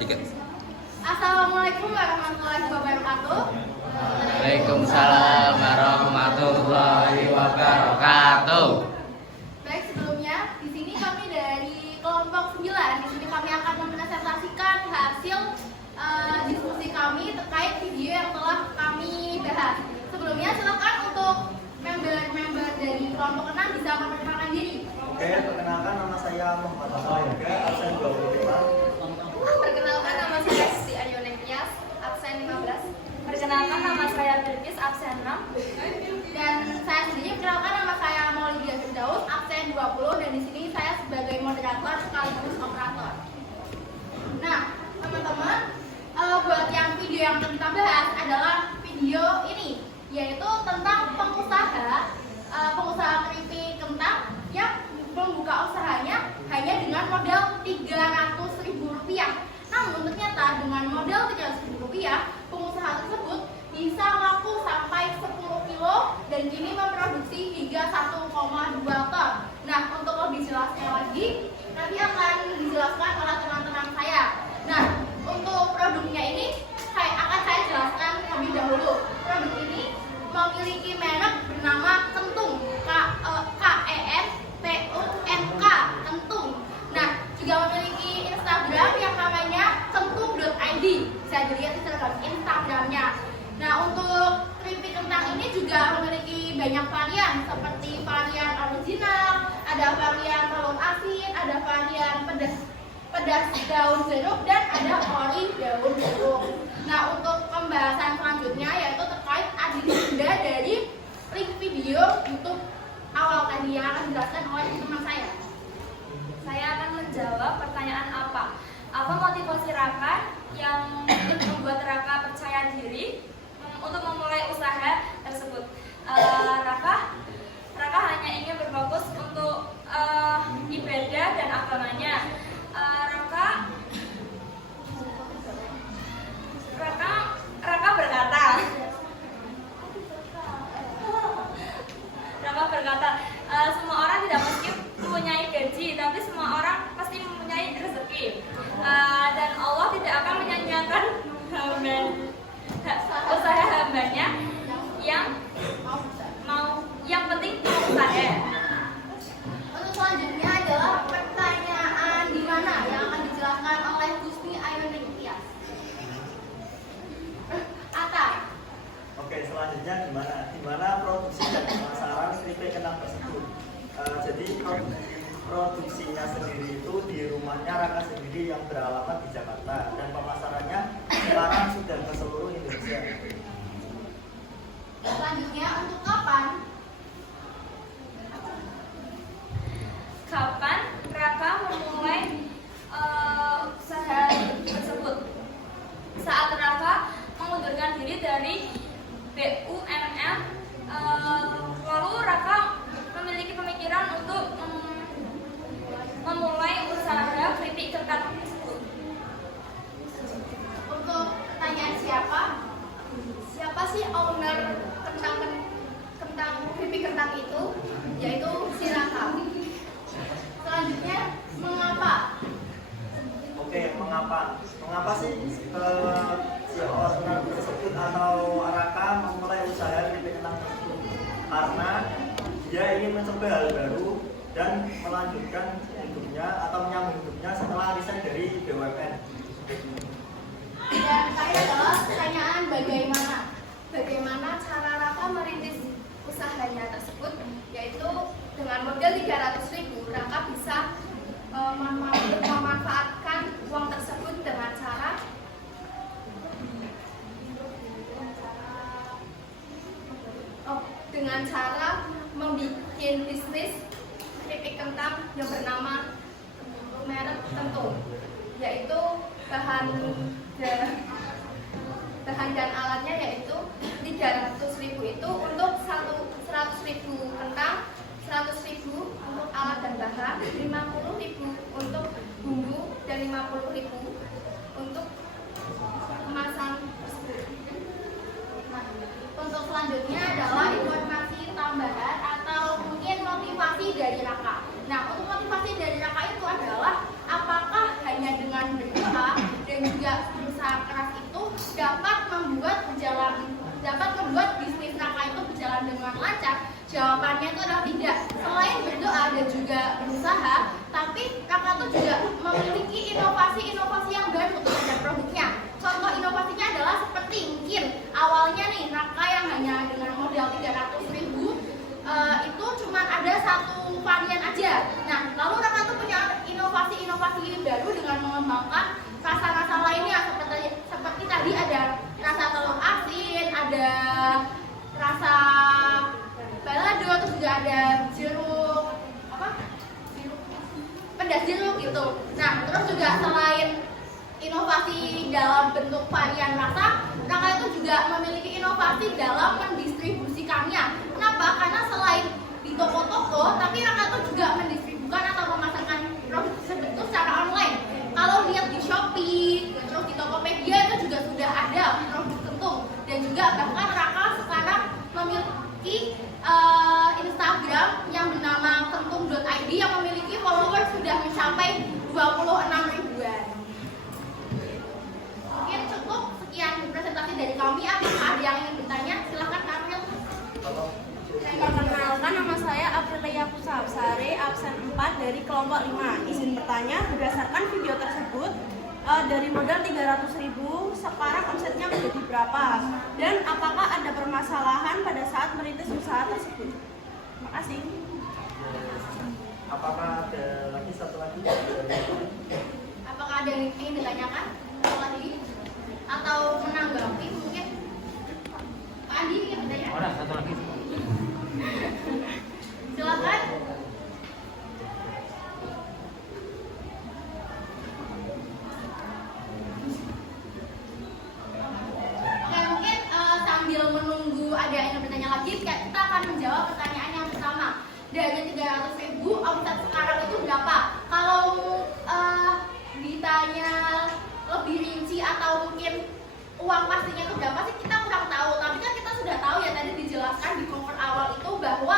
Tiga. Assalamualaikum warahmatullahi wabarakatuh. Waalaikumsalam warahmatullahi wabarakatuh. Baik, sebelumnya di sini kami dari kelompok 9. Di sini kami akan mempresentasikan hasil diskusi kami terkait video yang telah kami bahas. Sebelumnya silakan untuk member-member dari kelompok 6 bisa memperkenalkan diri. Oke, perkenalkan nama saya Muhammad Aswaga, absen 25. Perkenalkan nama saya Siti Ayonetias, absen 15. Perkenalkan nama saya Bilkis, absen 6. Dan saya sendiri perkenalkan nama saya Maulidia Firdaus, absen 20, dan di sini saya sebagai moderator sekaligus operator. Nah, teman-teman, buat yang video yang kita bahas adalah video ini, yaitu tentang pengusaha keripik kentang yang membuka usahanya hanya dengan modal Rp300.000. Namun ternyata dengan modal Rp300.000, pengusaha tersebut bisa laku sampai 10 kilo dan kini memproduksi hingga 1,2 ton. Nah, untuk lebih jelasnya lagi, nanti akan dijelaskan oleh teman-teman saya. Nah, untuk produknya ini akan saya jelaskan lebih dahulu. Produk ini memiliki merek bernama Kentung, KENTUNK, Kentung. Nah, juga memiliki Instagram yang namanya kentung.id. Bisa dilihat Instagramnya. Nah, untuk keripik kentang ini juga memiliki banyak varian, seperti varian original, ada varian telur asin, ada varian pedas daun jeruk, dan ada ori daun jeruk. Nah, untuk pembahasan selanjutnya yaitu terkait adenda dari link video YouTube awal tadi yang akan dijelaskan oleh teman saya. Saya akan menjawab pertanyaan apa motivasi Raka yang membuat Raka percaya diri untuk memulai usaha tersebut. Raka hanya ingin berfokus untuk ibadah dan agamanya. Raka berkata, semua orang tidak mesti mempunyai gaji, tapi semua orang pasti mempunyai rezeki. Dan Allah tidak akan menyanyiakan usaha hambanya yang penting mau usaha. Untuk selanjutnya adalah pertanyaan di mana yang akan dijelaskan oleh Gusmi Ayonetias. Atta. Oke, selanjutnya di mana produksi dan pemasaran keripik kentang tersebut. Jadi produksinya sendiri itu di rumahnya Raka sendiri yang beralamat di Jakarta, dan pemasarannya sekarang sudah ke seluruh Indonesia. Selanjutnya untuk kapan? Kapan Raka memulai usaha tersebut? Saat Raka mengundurkan diri dari BUMN, lalu Raka memiliki pemikiran untuk memulai usaha keripik kentang tersebut. Untuk pertanyaan siapa sih owner keripik kentang itu? Yaitu si Raka. Selanjutnya, mengapa? Oke, mengapa sih si owner tersebut atau Raka memulai usaha keripik kentang tersebut? Karena dia ingin mencoba hal baru dan melanjutkan hidupnya atau menyambung hidupnya setelah resign dari BUMN. Dan terakhir adalah pertanyaan bagaimana cara Raka merintis usahanya tersebut, yaitu dengan modal Rp300.000 Raka bisa memanfaatkan uang tersebut dengan cara membuat bisnis keripik kentang yang bernama merek Kentung, yaitu bahan dan alatnya yaitu Rp300.000 itu untuk 100.000 kentang, 100.000 untuk alat dan bahan, 50.000 untuk bumbu, dan 50.000 untuk kemasan tersebut. Nah, untuk selanjutnya adalah informasi tambahan atau mungkin motivasi dari Raka. Nah, untuk motivasi dari Raka itu adalah apakah hanya dengan berdoa dan dan juga berusaha keras itu dapat membuat bisnis Raka itu berjalan dengan lancar? Jawabannya itu adalah tidak. Selain berdoa dan juga berusaha, tapi Raka tuh juga memiliki inovasi-inovasi yang baru terhadap produknya. Contoh inovasinya adalah seperti mungkin awalnya nih Raka yang hanya dengan modal 300.000 itu cuma ada satu varian aja. Nah, lalu Raka tuh punya inovasi-inovasi baru dengan mengembangkan rasa-rasa lainnya seperti tadi ada rasa telur asin, ada rasa balado, terus juga ada jeruk pedas jeruk gitu. Nah, terus juga selain inovasi dalam bentuk varian rasa, Raka itu juga memiliki inovasi dalam mendistribusikannya. Kenapa? Karena selain di toko-toko, tapi Raka itu juga mendistribusikan atau memasarkan produk tersebut itu secara online. Kalau lihat di Shopee, terus di Tokopedia itu juga sudah ada produk Kentung. Dan juga bahkan Raka sekarang memiliki Instagram yang bernama kentung.id yang memiliki followers sudah mencapai 26 ribuan. Mungkin cukup sekian presentasi dari kami. Apakah ada yang ingin bertanya? Silahkan April. Perkenalkan, nama saya Aprilia Pusapsari, absen 4 dari kelompok 5. Izin bertanya, berdasarkan video tersebut, dari modal 300.000 sekarang omsetnya menjadi berapa? Dan apakah ada permasalahan pada saat merintis usaha tersebut? Terima kasih. Apakah ada lagi satu lagi? Apakah ada yang ingin ditanyakan? Lagi? Atau menanggapi mungkin? Pak Andi ingin bertanya? Ada satu lagi. Silakan. Oke, mungkin sambil menunggu ada yang bertanya lagi, kita akan menjawab pertanyaan yang pertama. Dari 300.000, omset sekarang itu berapa? Kalau ditanya lebih rinci atau mungkin uang pastinya itu berapa sih, kita kurang tahu. Tapi kan kita sudah tahu ya, tadi dijelaskan di cover awal itu bahwa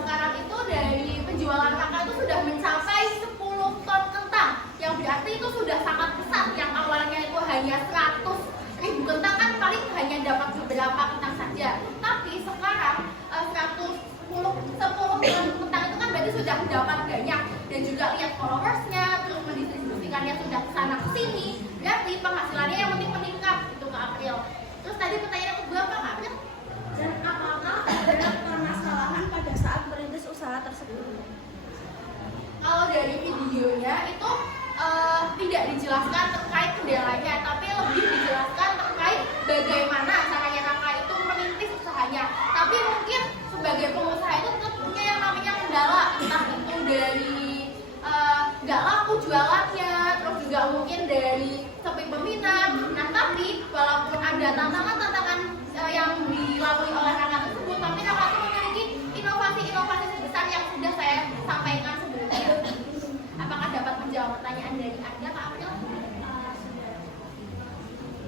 sekarang itu dari penjualan Raka itu sudah mencapai 10 ton kentang, yang berarti itu sudah sangat besar. Yang awalnya itu hanya 100.000 kentang kan paling hanya dapat beberapa kentang saja, tapi sekarang 10 ton kentang itu kan berarti sudah dapat banyak. Dan juga lihat followersnya, terus mendistribusikannya sudah kesana kesini, berarti penghasilannya yang penting meningkat itu ke April. Terus tadi pertanyaan kedua apa Kak April? Dan apakah ada permasalahan pada saat merintis usaha tersebut? Kalau dari videonya itu tidak dijelaskan terkait kendalanya, tapi lebih dijelaskan terkait bagaimana caranya Raka itu merintis usahanya. Tapi mungkin sebagai pengusaha itu tetap punya yang namanya kendala, entah itu dari nggak laku jualannya, terus juga mungkin dari sepi peminat. Nah, tapi walaupun ada tantangan-tantangan yang dilalui oleh Raka tersebut, tapi Raka itu memiliki inovasi-inovasi sebesar yang sudah saya sampaikan sebelumnya. Apakah dapat menjawab pertanyaan dari Anda, Kak April?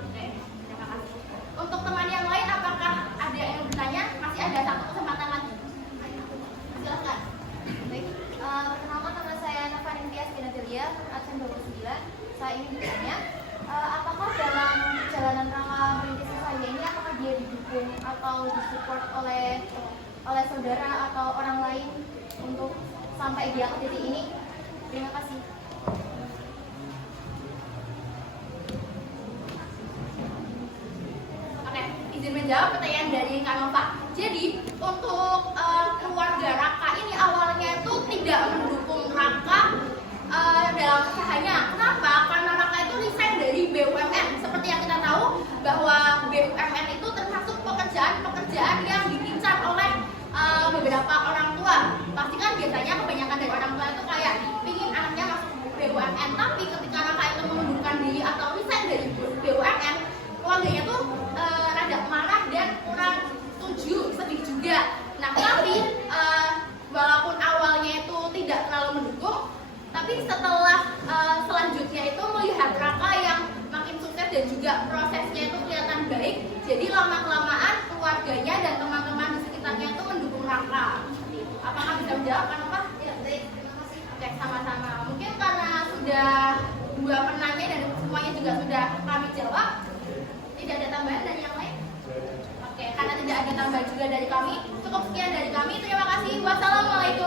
Oke, terima kasih. Untuk teman yang lain, apakah ada yang bertanya? Masih ada satu kesempatan lagi. Silakan. Baik, perkenalkan nama saya Nova Nintias Kinatilia, absen 29. Saya ingin bertanya, apakah dalam perjalanan Raka merintis usahanya ini, apakah dia didukung atau disupport oleh saudara atau orang lain untuk sampai dia ke titik ini? Terima kasih. Oke, izin menjawab pertanyaan dari Kak Nova. Jadi untuk keluarga Raka ini awalnya itu tidak mendukung Raka dalam usahanya. Kenapa? Karena Raka itu resign dari BUMN. Seperti yang kita tahu bahwa BUMN itu termasuk pekerjaan yang diincar oleh beberapa orang tua. Pasti kan biasanya kebanyakan dari orang tua itu kayak ingin anaknya masuk BUMN. Tapi ketika Raka itu mengundurkan diri atau resign dari BUMN, keluarganya tuh rada marah dan kurang setuju, sedih juga. Nah, tapi walaupun awalnya itu tidak terlalu mendukung, tapi setelah selanjutnya itu melihat Raka yang makin sukses dan juga prosesnya itu kelihatan baik, jadi lama-kelamaan keluarganya dan teman-teman di sekitarnya itu mendukung Raka. Apakah bisa menjawab, Kak Nova? Ya, baik. Terima kasih. Oke, sama-sama. Mungkin karena sudah dua penanya dan semuanya juga sudah kami jawab, tidak ada tambahan dari yang lain? Oke, karena tidak ada tambahan juga dari kami, cukup sekian dari kami. Terima kasih. Wassalamualaikum